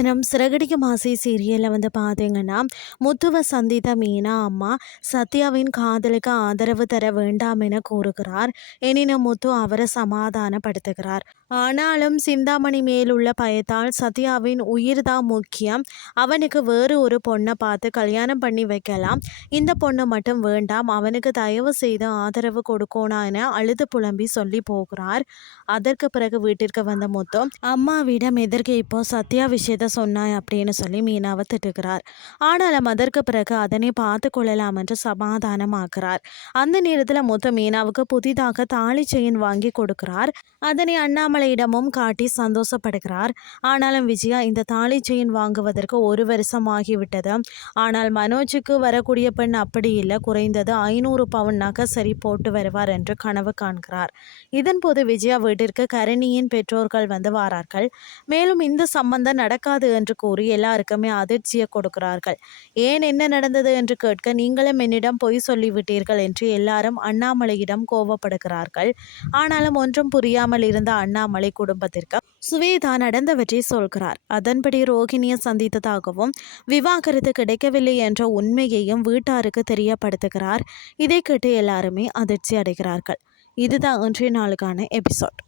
தினம் சிறகடிக்கும் ஆசை சீரியலில் பார்த்தீங்கன்னா, முத்துவை சந்தித்த மீனா அம்மா சத்யாவின் காதலுக்கு ஆதரவு தர வேண்டாம் என கூறுகிறார். எனினும் முத்து அவரை சமாதானப்படுத்துகிறார். ஆனாலும் சிந்தாமணி மேலுள்ள பயத்தால் சத்யாவின் உயிர்தான் முக்கியம், அவனுக்கு வேறு ஒரு பொண்ணை பார்த்து கல்யாணம் பண்ணி வைக்கலாம், இந்த பொண்ணு மட்டும் வேண்டாம், அவனுக்கு தயவு செய்து ஆதரவு கொடுக்கணும் என அழுது புலம்பி சொல்லி போகிறார். அதற்கு பிறகு வீட்டிற்கு வந்த முத்து அம்மாவிடம் எதற்கு இப்போ சத்யா விஷயத்த சொன்னாய் அப்படின்னு சொல்லி மீனாவை திட்டுகிறார். ஆனாலும் அதற்கு பிறகு அதனை பார்த்து கொள்ளலாம் என்று சமாதானமாக்குறார். அந்த நேரத்தில் முத்து மீனாவுக்கு புதிதாக தாலி செயின் வாங்கி கொடுக்கிறார். அதனை அண்ணாமலையிடமும் காட்டி சந்தோஷப்படுகிறார். ஆனாலும் விஜயா இந்த தாலி செயின் வாங்குவதற்கு 1 வருஷம் ஆகிவிட்டது. ஆனால் மனோஜுக்கு வரக்கூடிய பெண் அப்படி இல்லை, குறைந்தது 500 பவுன் நகை சரி போட்டு வருவார் என்று கனவு காண்கிறார். இதன்போது விஜயா வீட்டிற்கு கரணியின் பெற்றோர்கள் வந்து வாரார்கள். மேலும் இந்த சம்பந்தம் நடக்காது என்று கூறி எல்லாருக்குமே அதிர்ச்சியை கொடுக்கிறார்கள். ஏன் என்ன நடந்தது என்று கேட்க, நீங்களும் என்னிடம் பொய் சொல்லிவிட்டீர்கள் என்று எல்லாரும் அண்ணாமலையிடம் கோபப்படுகிறார்கள். ஆனாலும் ஒன்றும் புரியாமல் இருந்த அண்ணாமலை குடும்பத்திற்கு சுவேதா நடந்தவற்றை சொல்கிறார். அதன்படி ரோகிணியை சந்தித்ததாகவும் விவாகரத்து கிடைக்கவில்லை என்ற உண்மையையும் வீட்டாருக்கு தெரியப்படுத்துகிறார். இதை கேட்டு எல்லாருமே அதிர்ச்சி அடைகிறார்கள். இதுதான் இன்றைய நாளுக்கான எபிசோட்.